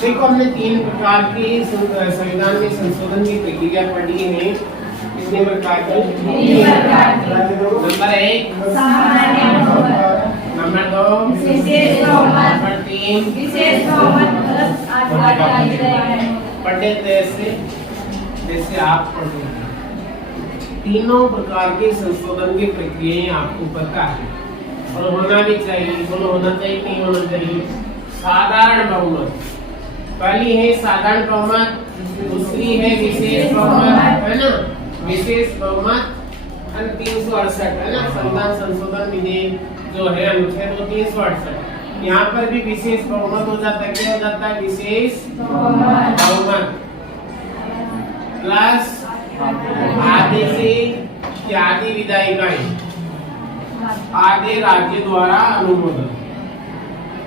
देखो हमने 3 प्रकार की संविधान में संशोधन की प्रक्रिया पढ़ी है। कितने प्रकार की? 3 प्रकार की। नंबर 1 सामान्य बहुमत, नंबर 2 विशेष बहुमत, नंबर 3 विशेष बहुमत प्लस पढ़े जैसे आप पढ़े। तीनों प्रकार के संशोधन की प्रक्रियाएं आपको पता है और होना भी चाहिए। बोलो होना चाहिए नहीं होना चाहिए? साधारण बहुमत पहली है, साधारण बहुमत, दूसरी है विशेष बहुमत, है ना? विशेष बहुमत 368 है ना, संविधान संशोधन विधेयक जो है अनुच्छेद 368। यहाँ पर भी विशेष बहुमत हो जाता है। क्या हो जाता है? विशेष बहुमत प्लस आधे से आधी विधायिकाएं, आधे राज्य द्वारा अनुमोदन,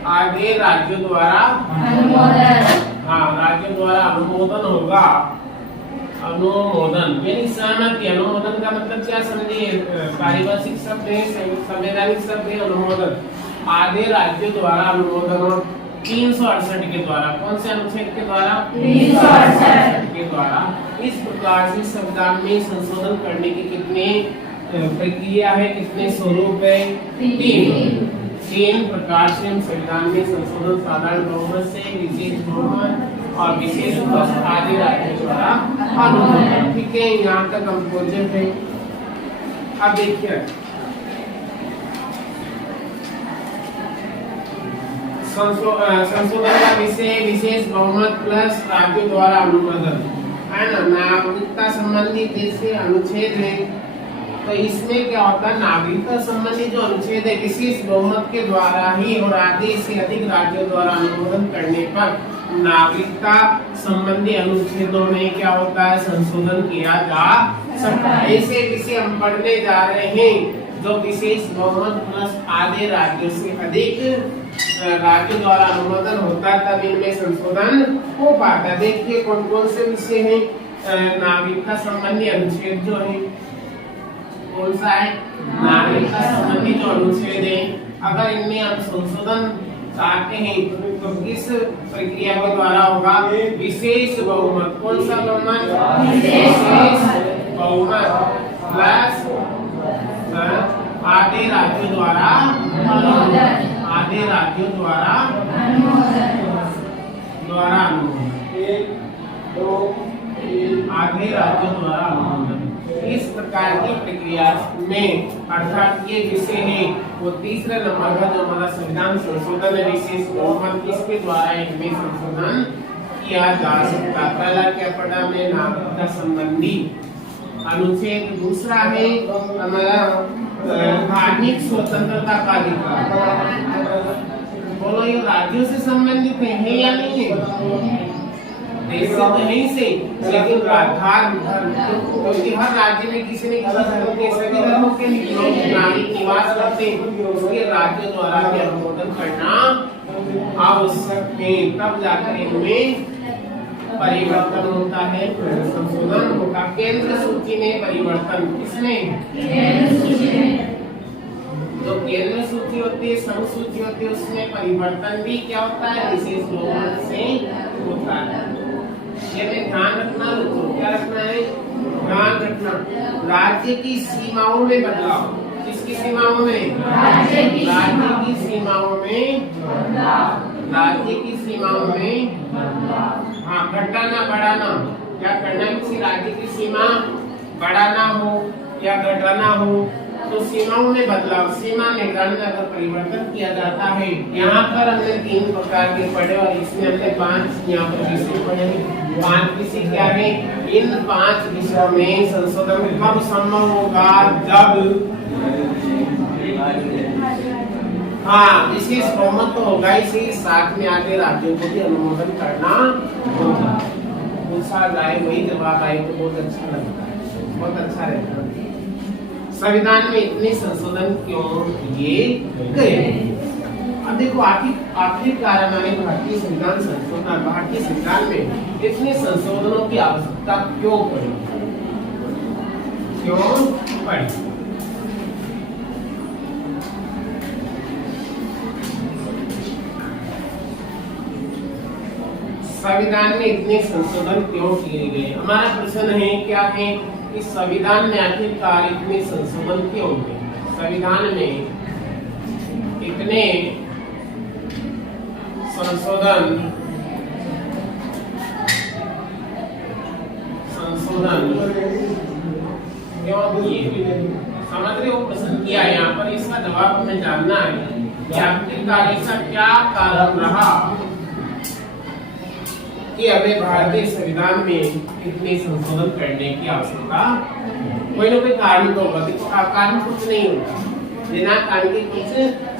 आधे राज्य द्वारा अनुमोदन। हाँ, राज्य द्वारा अनुमोदन होगा। अनुमोदन यानी सहमति। अनुमोदन का मतलब क्या समझिए? पारिभाषिक शब्द है, संवैधानिक शब्द है अनुमोदन। आधे राज्य द्वारा अनुमोदन और 368 के द्वारा। कौन से अनुच्छेद के द्वारा? 368 के द्वारा। इस प्रकार से संविधान में संशोधन करने की कितने प्रक्रिया है, कितने स्वरूप है? 3 प्रकार से हम संविधान में संशोधन साधारण बहुमत से, विशेष बहुमत और विशेष प्लस आधे राज्य द्वारा अनुमोदन। ठीक है, यहाँ तक हम पहुंचे थे। अब देखिए संशोधन का विषय विशेष बहुमत प्लस राज्य द्वारा अनुमोदन है ना। नागरिकता संबंधी जैसे अनुच्छेद है तो इसमें क्या होता है? नागरिकता संबंधी जो अनुच्छेद है विशेष बहुमत के द्वारा ही और आधे से अधिक राज्यों द्वारा अनुमोदन करने पर नागरिकता संबंधी अनुच्छेदों में क्या होता है? संशोधन किया जा सकता है। ऐसे विषय हम पढ़ने जा रहे हैं जो विशेष बहुमत प्लस आधे राज्यों से अधिक राज्यों द्वारा अनुमोदन होता है, तब इनमें संशोधन हो पाता है। देखिए कौन कौन से विषय हैं। नागरिकता संबंधी अनुच्छेद जो है कौन सा है? नागरिकता संबंधी जो अनुच्छेद है, अगर इनमें हम संशोधन चाहते हैं तो किस प्रक्रिया के द्वारा होगा? विशेष बहुमत। कौन सा बहुमत? विशेष बहुमत प्लस आधे राज्यों द्वारा अनुमोदन, आधे राज्यों द्वारा अनुमोदन, आधे राज्यों द्वारा अनुमोदन। इस प्रकार की प्रक्रिया में अर्थात ये विषय है वो तीसरे नंबर का जो हमारा संविधान संशोधन है विशेष बहुमत, इसके द्वारा इनमें संशोधन किया जा सकता है। पहला क्या पढ़ा हमने? नागरिकता संबंधी अनुच्छेद। दूसरा है हमारा धार्मिक स्वतंत्रता का अधिकार। बोलो ये राज्यों से संबंधित है या नहीं है? देश से तो नहीं से, लेकिन क्योंकि हर राज्य में किसी न किसी धर्म के सभी धर्मों के लोग नागरिक निवास करते हैं, उसके राज्य द्वारा भी अनुमोदन करना आवश्यक है। तब जाकर इनमें परिवर्तन होता है, संशोधन होगा। केंद्र सूची में परिवर्तन किसमें? जो केंद्र सूची होती है, सम सूची होती है, उसमें परिवर्तन भी क्या होता है? विशेष बहुमत से होता है। ये ध्यान रखना। क्या रखना है? ध्यान रखना। राज्य की सीमाओं में बदलाव। किसकी सीमाओं में? राज्य की सीमाओं में, राज्य की सीमाओं में हाँ, घटाना बढ़ाना। क्या करना? किसी राज्य की सीमा बढ़ाना हो या घटाना हो तो सीमाओं में बदलाव, सीमा निर्धारण का परिवर्तन किया जाता है। यहाँ पर हमने 3 प्रकार के पढ़े और इसमें हमने 5 यहाँ पर विषय पढ़े। 5 विषय क्या है? इन 5 विषयों में संशोधन कब संभव होगा? जब विशेष बहुमत तो होगा इसी साथ में आगे राज्यों को भी अनुमोदन करना होगा। पूछा जाए वही जवाब आए तो बहुत अच्छा लगता है, बहुत अच्छा रहता है। संविधान में इतने संशोधन क्यों किए गए? अब देखो आखिरकार हमारे भारतीय संविधान में इतने संशोधनों की आवश्यकता क्यों पड़ी? संविधान में इतने संशोधन क्यों किए गए? हमारा प्रश्न है क्या है कि संविधान में आखिरकार इतने संशोधन क्यों हुए? संविधान में इतने संशोधन क्यों किए? समझ रहे हो? प्रश्न किया यहाँ पर, इसका जवाब हमें जानना है कि आखिरकार ऐसा क्या कारण रहा कि हमें भारतीय संविधान में इतने संशोधन करने की आवश्यकता। कोई ना कोई कारण तो होगा, देखो कारण कुछ नहीं होता, बिना कारण के कुछ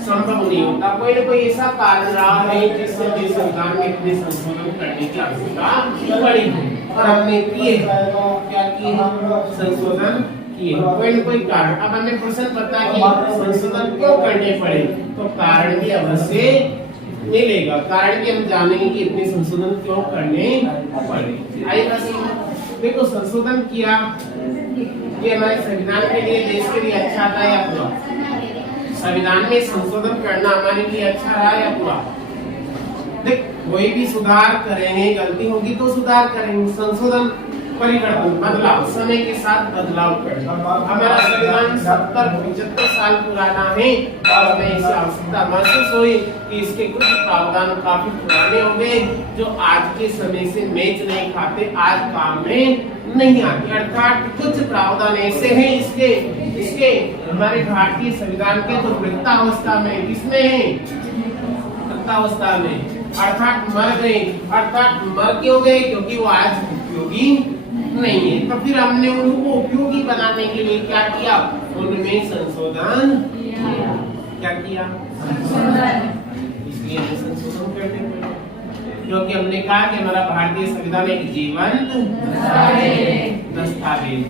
संभव नहीं होता। कोई ना कोई ऐसा कारण रहा है जिससे संविधान में इतने संशोधन करने की आवश्यकता पड़ी और हमने किए। क्या किए? संशोधन किए, कोई ना कोई कारण। अब हमें प्रश्न पता है कि संशोधन क्यों करने पड़े, तो कारण भी अवश्य मिलेगा। कारण भी हम जानेंगे कि इतने संशोधन क्यों करने पड़े। आइएगा, देखो संशोधन किया, ये हमारे संविधान के लिए, देश के लिए अच्छा था या बुरा? संविधान में संशोधन करना हमारे लिए अच्छा रहा या बुरा? देख, कोई भी सुधार करेंगे, गलती होगी तो सुधार करेंगे। संशोधन, परिवर्तन, बदलाव, समय के साथ बदलाव करना। हमारा संविधान 70-75 साल पुराना है और हमें इसे आवश्यकता महसूस हुई कि इसके कुछ प्रावधान काफी पुराने हो गए जो आज के समय से मैच नहीं खाते, आज काम में नहीं आते। अर्थात कुछ प्रावधान ऐसे हैं इसके हमारे भारतीय संविधान के जो वृद्धावस्था में, किसमें है? वृद्धावस्था में, अर्थात मर गए। अर्थात मर क्यों गए? क्योंकि वो आज उपयोगी नहीं है। तो फिर हमने उनको उपयोगी बनाने के लिए क्या किया? उनमें संशोधन क्या किया? इसलिए हमें संशोधन करने पड़े, क्योंकि हमने कहा कि हमारा भारतीय संविधान एक जीवंत